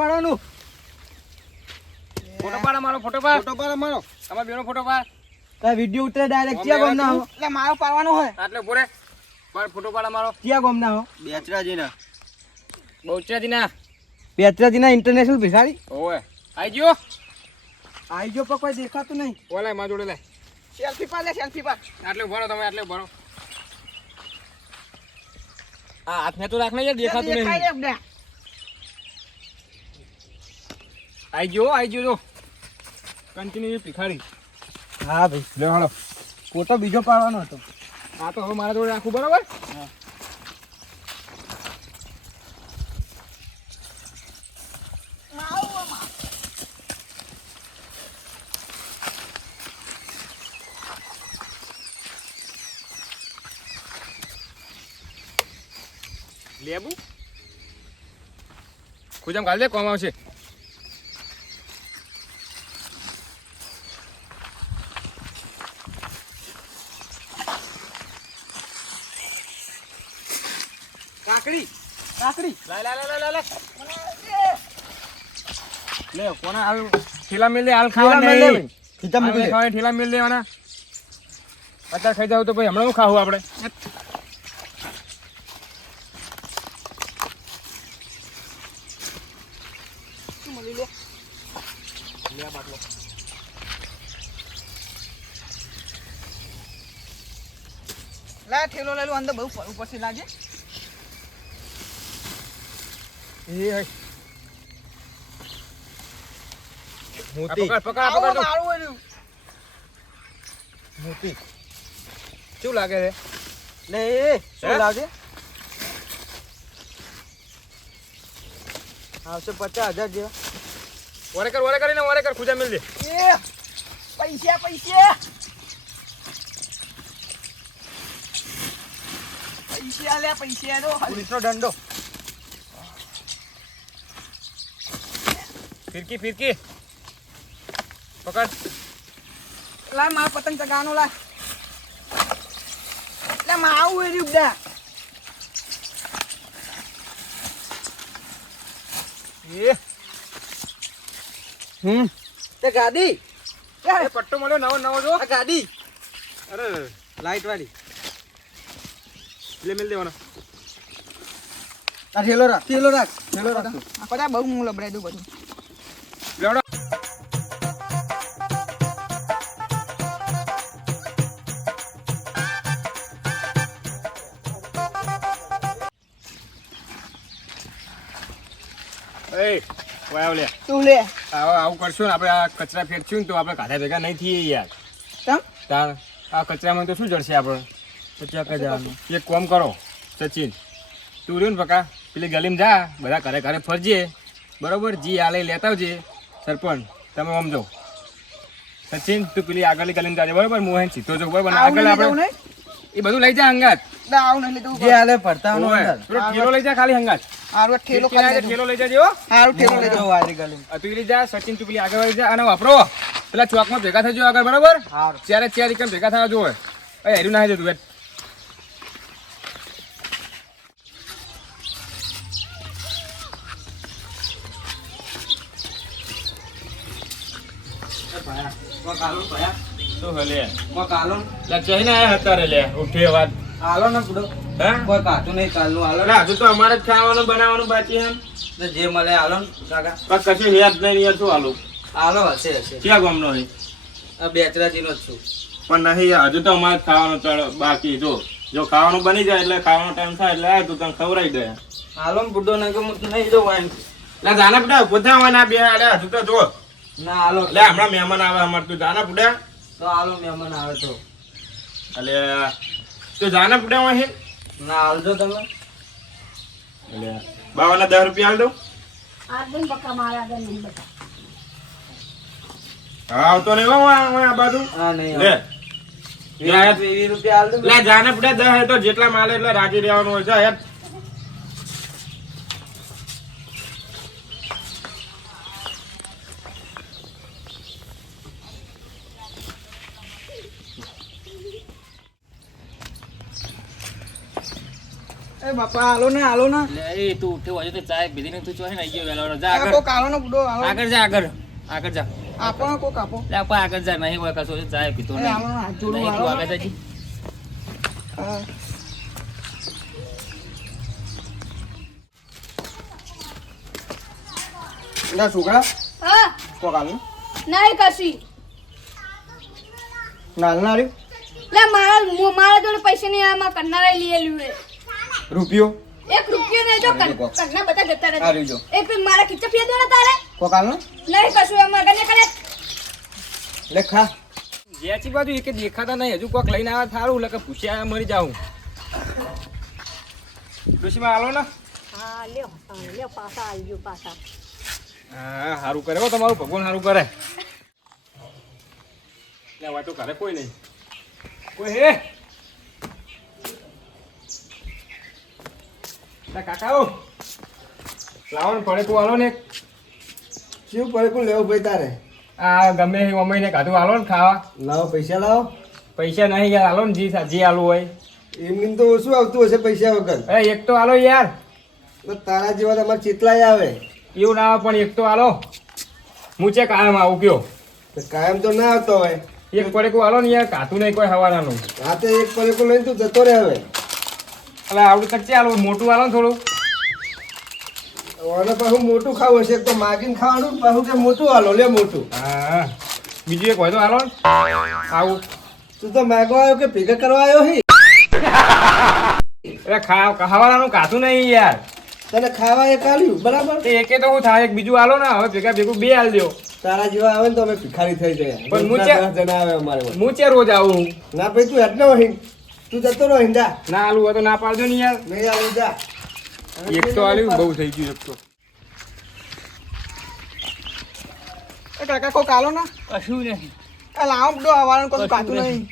પાડવાનું? ફોટો પાડો મારો ફોટો પાડ. ફોટો પાડો મારો તમારા બેનો ફોટો પાડ. તા વિડિયો ઉતરે ડાયરેક્ટ ક્યાં ગોમ ના હો એટલે મારો પાડવાનો હોય. એટલે બોરે પાડ ફોટો પાડો મારો ક્યાં ગોમ ના હો? બેચરાજીના બહુચરાજી ના બેચરાજીના ઇન્ટરનેશનલ ભિખારી? ઓય આઈ ગયો? આઈ જો પણ કોઈ દેખાતું નહીં. ઓલાયમાં જોડે લે સેલ્ફી પાડ લે સેલ્ફી પાડ. આટલે ભરો તમે આટલે ભરો આ હાથ મેં તો રાખને યાર દેખાતું દેખાય નહીં રે બધા. આઈ ગયો આઈ ગયો જો. કન્ટિન્યુ ભિખારી. હા ભાઈ. લે હાલો. ફોટો બીજો પાડવાનો હતો. આ તો હવે મારા જોડે રાખું બરાબર? લેબુ? ખુજામ કાલ દે કોમ આવશે. કાકડી. કાકડી. લાય લાય લાય લાય લાય. લે કોના હાલ ઠેલા મિલ દે હાલ ખાવા ઠેલા મેલ નહીં ભાઈ. મૂકી દે. ખાવા ઠેલા મિલ દેવાના. અત્યારે ખાઈ જાવ તો ભાઈ હમણાં ખાવું આપણે? લે લા ઠેલો લેલું અંદર બહુ પડશે લાગે. એ મોતી. પકડ પકડ પકડ મારું મોતી. શું લાગે છે? લે એ શું લાગે? આવશે પચાસ હજાર જેવા. વરે કર વરે કરીને વરે કર ખુજા મિલ દે. એ પૈસા પૈસા. પૈસા લે પૈસા નો પોલીસનો દંડો. ફિરકી ફિરકી. પકડ. લા મા પતંગ ચગાવવાનો લા. લે મા આવું એ બધા. એ. હમ. તે ગાડી. એ પટ્ટો મળ્યો નવો નવો જો. આ ગાડી. અરે લાઈટ વાળી લે મેલ દેવાનો. આ ઠેલો રાખ ઠેલો રાખ ઠેલો રાખ. બધા બહુ હું લબડાઈ દઉં બધું. તું લે. આવું આવું કરશું ને આપણે આ કચરા ફેરશું ને તો આપણે કાઢા ભેગા નહીં થઈએ યાર. તમ? તાર આ કચરામાં તો શું જડશે આપણે? ક્યાં કઈ જવાનું? એક કોમ કરો સચિન તું રહ્યું ને પકા પેલી ગલીમ જા બધા ઘરે ઘરે ફરજે. બરોબર જી આ લઈ લેતા આવજે. સરપંચ તમે સમજો સચિન તું પેલી આગળની ગલીમ જાજે બરોબર? હું અહીં સીધો જો બરોબર? આગળ આપણે એ બધું લઈ જા હંગાત. આવું નહીં લેવું જે હાલે ફરતા અંદર લઈ જા ખાલી હંગાત. હારું આ ઠેલો ખાલી ઠેલો લઈ જજો આરો ઠેલો લઈ જજો વાળી ગલી. આ તું લઈ જા સચિન તું પેલી આગળ વળી જા. અને વાપરો. પેલા ચોકમાં ભેગા થજો આગળ બરાબર? હારું. ચારે ચાર એકમ ભેગા થવા જોવે. એ હેરું ના જતું બેટ. શું હલે. કાલો લે જઈને આયા હતા રે લે. ઉઠે વાત. હાલો ને પૂડો. હે કોઈ કાચું નહીં કાલનું હાલો. ને. હજુ તો અમારે જ ખાવાનું બનાવવાનું બાકી એમ. તો જે મળે હાલો ને કાકા. પણ કશું યાદ નહીં યાર શું હાલું? હાલો હશે હશે. ક્યાં ગામનો આ બેચરાજીનો જ છું. પણ નહીં હજુ તો અમારે ખાવાનું ચડ બાકી જો. જો ખાવાનું બની જાય એટલે ખાવાનો ટાઈમ થાય એટલે આ તું તને ખવડાવી દે. હાલો ને બુડ્ઢો નહીં તો હું નહીં જો એમ. લે જાના પુડા બધા હોય ના બે અરે હજુ તો જો. ના હાલો. લે હમણાં મહેમાન આવે અમારે તું. જાના પુડા તો હાલો મહેમાન આવે તો. એટલે તું જાના બુડા હોય ના હાલજો તમે. એટલે બાવાના દસ રૂપિયા આલ દઉં હા આવતો નહીં હો આ બાજુ. હા નહીં લે. વીસ રૂપિયા હાલ દો લે જાને પડે દસ હે તો જેટલા માલે એટલે રાજી રહેવાનું હોય છે યાર એ બાપા હાલો ને હાલો ને. એ તું ઉઠ્યો તો ચાય પીધી ને તું ચોહે ને ગયો વેલો. જા આગળ. કોક હાલો ને બુડો હાલો. આગળ જા આગળ. આગળ જા. આપો કોક આપો. લે પણ આગળ જા નહીં હોય કશો ચાય પીતો નહીં. હાલો હાથ જોડું હાલો. આગળ જજી. ના છોકરા હા. કોક આલું નહીં કશી નાલ ના રહ્યું લે મારા મારા જોડે પૈસા નહીં આમાં કરનારા લીધેલું હે રૂપિયો? એક રૂપિયો નહીં જો. કરના બધા જતા આ રહે જો એક મારા ખીચા ફિયા દો ને તારે? કોકાલ આલું નહીં કશું એમાં ને કરે. લે ખા. જ્યાંથી બાજુ એક દેખાતા નહીં. હજુ કોક લઈને આવે થારું લકે પૂછ્યા મરી જાઉં. ડોશીમાં હાલો ને. હા લ્યો હા, લ્યો પાછા આવજો પાછા. હા સારું કરે હો તમારું ભગવાન સારું કરે. લેવા તો કરે કોઈ નહીં. કોઈ હે? કાકાઓ લાવો ને પડે તું હાલો ને શું પડે લેવું ભાઈ તારે? આ ગમે એ મમ્મીને કાઢું હાલો ને ખાવા. લાવો પૈસા લાવો. પૈસા નહીં યાર હાલો ને જી સાજી હાલું હોય. એમની તો શું આવતું હશે પૈસા વગર? અરે એક તો હાલો યાર. તારા જેવા તમારે ચેટલાય આવે. એવું ના આવે પણ એક તો હાલો. હું છે કાયમ આવું કયો? કાયમ તો ના આવતો હોય. એક પડેકું હાલો ને યાર કાતું નહીં કોઈ હવાનાનું. રાતે એક પડેકું લઈને તું જતો રહે હવે. એટલે આવડું તક આલો મોટું આલો ને થોડું. અને પાછું મોટું ખાવું હશે તો માગીને ખાવાનું પાછું કે મોટું આલો લે મોટું. હા. બીજું એક હોય તો આલો આવું. તું તો માગો આવ્યો કે ભેગા કરવા આવ્યો હી? એટલે ખાવ ખાવાનું કાતું નહીં યાર. તને ખાવા એક આલ્યું બરાબર? એકે તો હું થાય એક બીજું આલો ને હવે ભેગા ભેગું બે આલ દો તારા જેવા આવે ને તો અમે ભિખારી થઈ જાય. પણ હું રોજના ચા- દસ જણા આવે અમારે. વળી. રોજ આવું ના ભાઈ તું હિંડ તું જતો રહો હિંડા. ના આલુ હોય તો ના પાડજો ને યાર. નહીં આલુ જા એક તો હાલ્યું બહુ થઈ ગયું એક તો. એ કાકા કોક કાલો ના? કશું નહીં. એ લાવો બુડો હવાલો કોઈ કશું કાતું નહીં.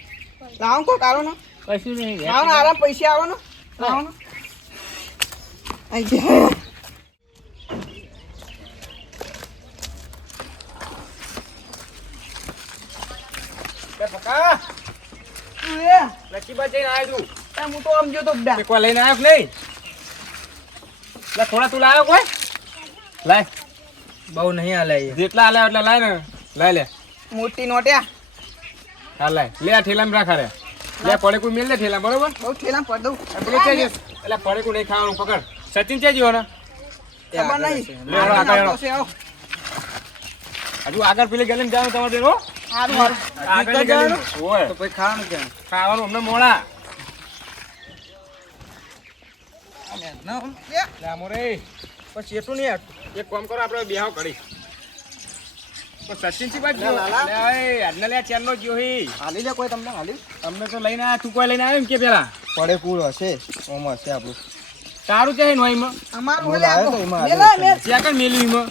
લાવો કોક હાલો ને. કશું નહીં લાવો ને આરામ પૈસા આવો ને. લાવો ને. આઈ ગયા. પકા તું એ લક્ષ્મીબા જઈને આવ્યો છું. હું તો આમ બડા તે કોઈ લઈને આવ્યો નહીં? લે થોડા તું લાવ્યો કોઈ? લાય. બહુ નહીં હાલે જેટલા હાલે એટલા લાય ને. લાય લે. મોટી નોટ્યા. હા લાય. લે આ ઠેલામાં રાખા રે લે પડે કોઈ મેલ લે ઠેલા બરોબર? બહુ ઠેલા પડ દઉં. આ પેલો એટલે પડે કોઈ નહીં ખાવાનું પકડ. સચિન છે જીવો ને ખબર નહીં. હજુ આગળ પેલી ગલીમાં જવાનું તમારે ખાવાનું અમને મોડા. લે. લે મોરે પછી એટલું નહીં એક કામ કરો આપણે બેહાવ કરી. સચિનથી બાજુ લે, લાલા. લે ઓય, આજના લે આ ચારનો હી. હાલી લે કોઈ તમને હાલી. તમને તો લઈને આવ્યા તું કોઈ લઈને આવ્યો એમ કે પેલા? પડે પૂર હશે ઓમ હશે આપણું. તારું છે નો એમાં અમારું હું ઓલે લાવ્યો આપો. તો. એમાં લે, મેલ્યું એમાં.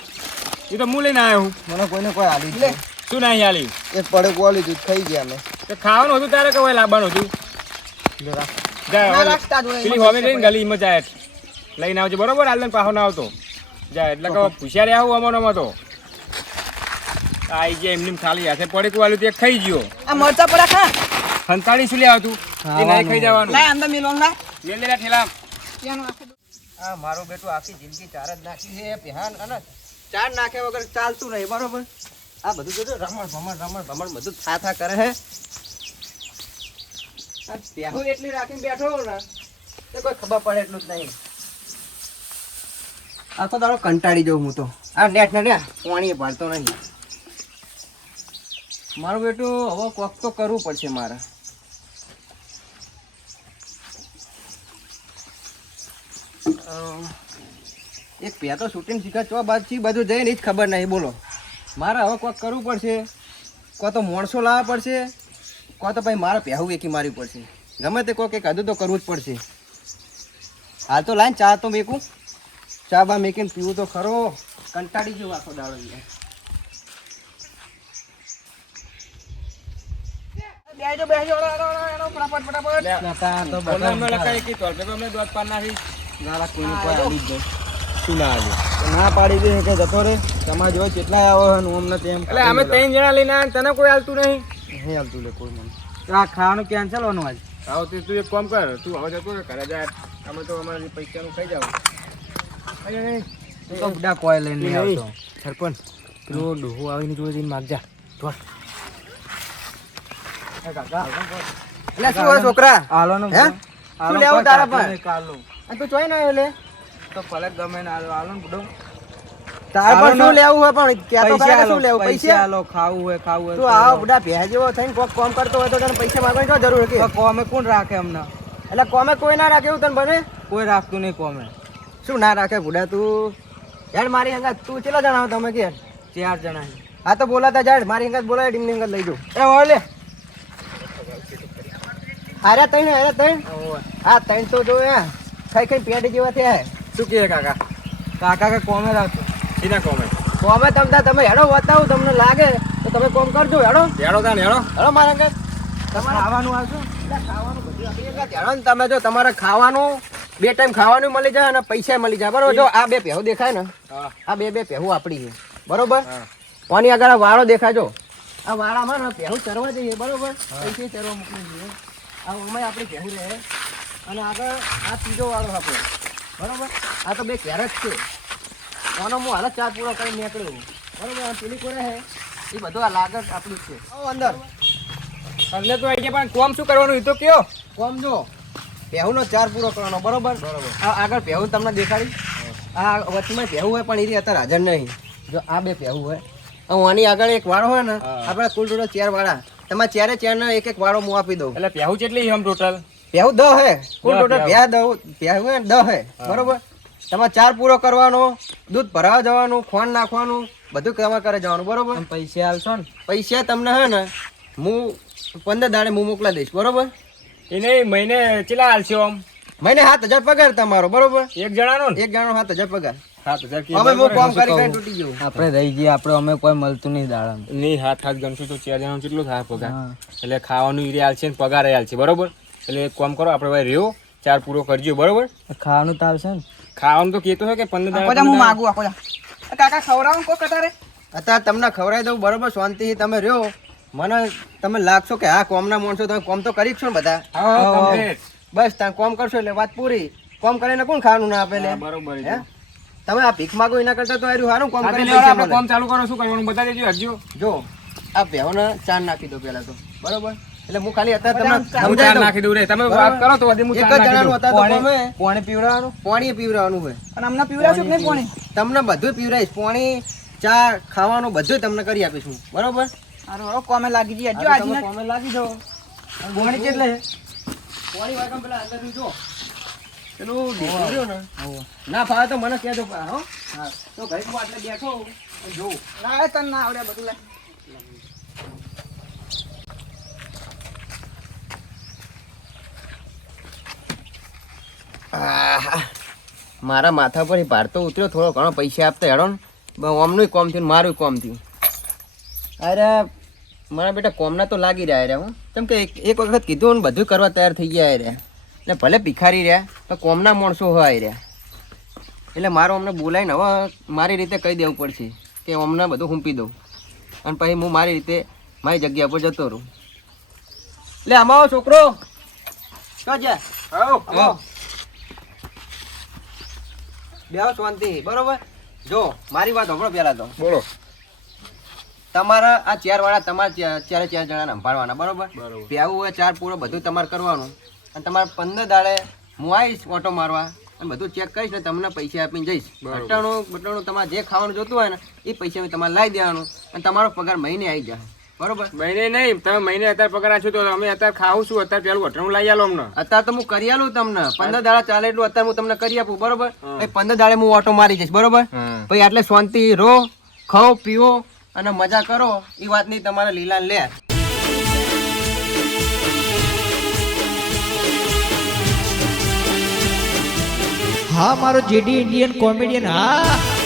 એ તો હું લઈને આવ્યો હું. મને કોઈને કોઈ હાલી લે. શું નહીં હાલી એ પડે કોલી દૂધ ખાઈ ગયા અમે. તે ખાવાનું હતું તારે કે હોય લાવવાનું હતું? લે રાખ. જા ના ઓલી- રાખતા જોડે, પેલી હોમે જઈને ગલીમાં જાય. લઈને આવજો બરોબર? હાલ પાહો ના આવતો. જાય એટલે કે પૂછ્યા આવું હું અમારો તો આઈ ગયા એમની ખાલી હાથે. પડી કુવાલું તે ખાઈ ગયો. આ મરચા પડા ખા સંતાડી શું લેવા તું? એ નહીં ખાઈ જવાનું. લાય અંદર મિલવાનું ના લે લે લે ઠેલા આ મારો બેટું આખી જિંદગી ચાર જ નાખી છે પેહાન અને ચાર નાખ્યા વગર ચાલતું નહીં બરોબર? આ બધું જોજો રમણ ભમણ રમણ ભમણ બધું થા થા કરે હે. આ પેહુ એટલી રાખીને બેઠો ને તે કોઈ ખબર પડે એટલું જ નહીં. આ તો તારો કંટાળી જવું હું તો. આ નેટ ને પાણી ભરતો નહીં. મારું બેટું હવે કોક તો કરવું પડશે મારે. એક પ્યા તો શૂટિંગ શીખા ચો બાદથી બાજુ જઈને જ ખબર નહીં બોલો. મારે હવે કોક કરવું પડશે. કો તો માણસો લાવવા પડશે. કો તો ભાઈ મારે પહેવું એકી મારવી પડશે ગમે તે કોક એક હદું તો કરવું જ પડશે. હાલ તો લાઈન ચા તો મેકું. ચા બા મેકીને પીવું તો ખરો. કંટાળી જેવું આખો દાડો હેડો, હેડો, ફટાફટ ફટાફટ. કોઈ શું ના આવ્યું ના પાડી દે કે જતો રે તમાર જો કેટલાય આવો હે હું અમને તેમ એટલે અમે ત્રણ જણા લઈને આવ્યા તને કોઈ હાલતું નહીં? નહીં હાલતું લે કોઈ મને. આ ખાવાનું કેન્સલ હોનું આજ? આવો તે તું એક કામ કર તું હવે જતો રે ઘરે જાય અમે તો અમારા પૈસાનું ખાઈ જાવ તું તો બડા કોઈ લઈને નહીં આવતો. સરપંચ પેલો ડોહો આવીને જોઈ જઈને માગજા એટલે શું હોય છોકરા? હાલો ને હે? શું લેવું તારા પર? તું ચોઈ ના આવ્યો લે. તો ભલે ગમે ના હાલો ને બુડો. તાર પર શું લેવું હોય પણ ક્યાં તો શું લેવું પૈસા. હાલો ખાવું હોય ખાવું હોય તું આ બુડા ભેહ જેવો થઈને કોક કોમ કરતો હોય તો તને પૈસા માંગવાની શું જરૂર કે કોમે કોણ રાખે અમને? એટલે કોમે કોઈ ના રાખે એવું તને બને? કોઈ રાખતું નહીં કોમે. શું ના રાખે બુડા તું? યાર મારી હંગાત તું ચેલા જણાવો તમે કે? ચાર જણા. હા તો બોલાતા જાડ. મારી હંગાત બોલાય ટીમની હંગાત લઈ જાઉં. એ ઓલે અરે તૈણ અરે તૈણ હા તૈણ તો જો હે. ખાઈ ખાઈ પેટ જેવા થયા શું કહે કાકા? કાકા કે કોમે રાખો સીધા કોમે. કોમે તમતા તમે હેડો બતાવું તમને લાગે તો તમે કોમ કરજો હેડો. હેડો તા ને હેડો. હેડો મારા હંગાત તમારે આવવાનું આવશો ખાવાનું તમે જો તમારે ખાવાનું બે ટાઈમ ખાવાનું મળી જાય અને પૈસા મળી જાય. બરોબર જો આ બે પહેવું દેખાય ને. આ બે બે પહેવું આપણી છે. બરોબર. કોની આગળ આ વાળો દેખાજો આ વાળામાં ને પહેવું ચરવા જઈએ બરોબર? પૈસે ચરવા મોકલી દઈએ આ ઉમય આપણે પહેવું રહે. અને આગળ આ ત્રીજો વાળો આપણો. બરોબર? આ તો બે કેરેટ છે. આનો હું હાલ ચાર પૂરો કરીને નીકળ્યો. બરોબર? આ પેલી કોરે હે? એ બધું આ લાગત આપણી છે. આવો અંદર. એટલે તો આઈ ગયા પણ કોમ શું કરવાનું? એ તો કયો. કોમ જો. પહેવુંનો ચાર પૂરો કરવાનો બરોબર? બરોબર. આ આગળ પહેવું તમને દેખાડી. આ વચમાં પહેવું હોય પણ એ રીતે અત્યારે હાજર નહીં. જો આ બે પહેવું હોય. હું આની આગળ એક વાળો હોય ને આપણા કુલ ટોટલ ચાર વાળા. તમારે ચારે ચાર ને એક એક વાળો હું આપી દઉં. એટલે પહેવું કેટલી આમ ટોટલ? પહેવું દ હે. કુલ ટોટલ પહેવું. દઉં ને દ હે. બરોબર? તમારે ચાર પૂરો કરવાનો દૂધ ભરાવા જવાનું ખોણ નાખવાનું બધું તમારે કરે જવાનું બરોબર? પૈસા આલશો ને. પૈસા તમને હે ને હું પંદર દાડે હું મોકલા દઈશ બરોબર? એ નહીં મહિને ચેલા હાલશે આમ? મહિને સાત હજાર પગાર તમારો બરોબર? એક જણાનો ને? એક જણાનો સાત હજાર પગાર. આપણે રહી જઈએ આપણે અમે કોઈ મળતું નહીં દાડા નહીં હાથ હાથ ગણશું તો ચાર જણાનો કેટલું થાય પગાર? એટલે ખાવાનું એ હાલ છે ને પગાર હાલ છે બરોબર? એટલે એક કામ કરો આપણે ભાઈ રહ્યો ચાર પૂરો કરજો બરોબર? ખાવાનું તો આવશે ને. ખાવાનું તો કહેતો હોય કે પંદર દાડા હું માગું આખો કાકા ખવડાવો કો કતારે અત્યારે તમને ખવડાવી દઉં બરોબર શાંતિથી તમે રહ્યો મને તમે લાગશો કે હા કોમના માણસો તમે કોમ તો કરી જ છો ને બધા. બસ તમે કોમ કરશો એટલે વાત પૂરી. કોમ કરીને કોણ ખાવાનું ના આપે બરોબર હે? તમે આ ભીખ માગો એના કરતા તો આર્યું સારું કોમ કરી કરીને આપણે મળે. ચાલુ કરો શું કરવાનું બતા દેજો હરજો જો આ ભેહોને ચાર નાખી દો પેલા તો. બરોબર? એટલે હું ખાલી અત્યારે તમને ચાર નાખી દઉં રે. તમે વાત કરો તો હું ચાર જ નાખી દઉં. અત્યારે તો પાણી પીવડાવવાનું પાણી પીવડાવવાનું? હોય અને અમને પીવડાવશો કે નહીં પાણી. તમને બધું પીવડાવીશ. પાણી ચા ખાવાનું બધું તમને કરી આપીશ બરોબર? અરે હવે કોમે લાગી જઈએ. હજુ આજે તમે કોમે લાગી જાઓ. પાણી કેટલે? પાણી વાગમ પેલા અંદર જો. પેલું ને. ના ફાવે તો મને કહેજો હો. તો ઘડીક આટલે બેઠો જોઉં ના તને ના આવડે બધું લે. આહા. મારા માથા પર ભાર તો ઉતર્યો થોડો ઘણો પૈસા આપતા હેડો ને. ઓમનું કોમ થયું ને મારું કોમ થયું. અરે મારા બેટા કોમના તો લાગી રહ્યા રહ્યા હું. કેમ કે એક વખત કીધું ને બધું કરવા તૈયાર થઈ ગયા રહ્યા એટલે ભલે ભિખારી રહ્યા તો કોમના માણસો હોય રહ્યા એટલે મારો અમને બોલાવીને હવે મારી રીતે કહી દેવું પડશે કે અમને બધું હુંપી દઉં. અને પછી હું મારી રીતે મારી જગ્યા પર જતો રહું. એટલે આમાં છોકરો. તો જા આવો, આવો. બેહો શાંતિ બરોબર? જો મારી વાત સાંભળો પહેલા તો. બોલો. તમારા આ ચાર વાળા તમારે ચારે ચાર જણા સંભાળવાના બરોબર? બરોબર. હોય ચાર પૂરો બધું તમારે કરવાનું. અને તમારે પંદર દાડે હું આવીશ ઓટો મારવા અને બધું ચેક કરીશ ને તમને પૈસા આપીને જઈશ. બટણું અટાણું બટાણું તમારે જે ખાવાનું જોતું હોય ને એ પૈસા તમારે લાવી દેવાનું. અને તમારો પગાર મહિને આવી જાય બરોબર. મહિને નહીં તમે મહિને અત્યારે પગાર છો તો અમે અત્યારે ખાવું છું અત્યારે પેલું વટણું લઈ આલો અમને. અત્યારે તો હું કરી આલું તમને. પંદર દાડા ચાલે એટલું અત્યારે હું તમને કરી આપું બરોબર. પછી પંદર દાડે હું ઓટો મારી જઈશ બરોબર. પછી આટલે શાંતિ રો ખાઓ પીવો અને મજા કરો. એ વાતની તમારે લીલા લે. હા મારો જેડી ઇન્ડિયન કોમેડિયન હા.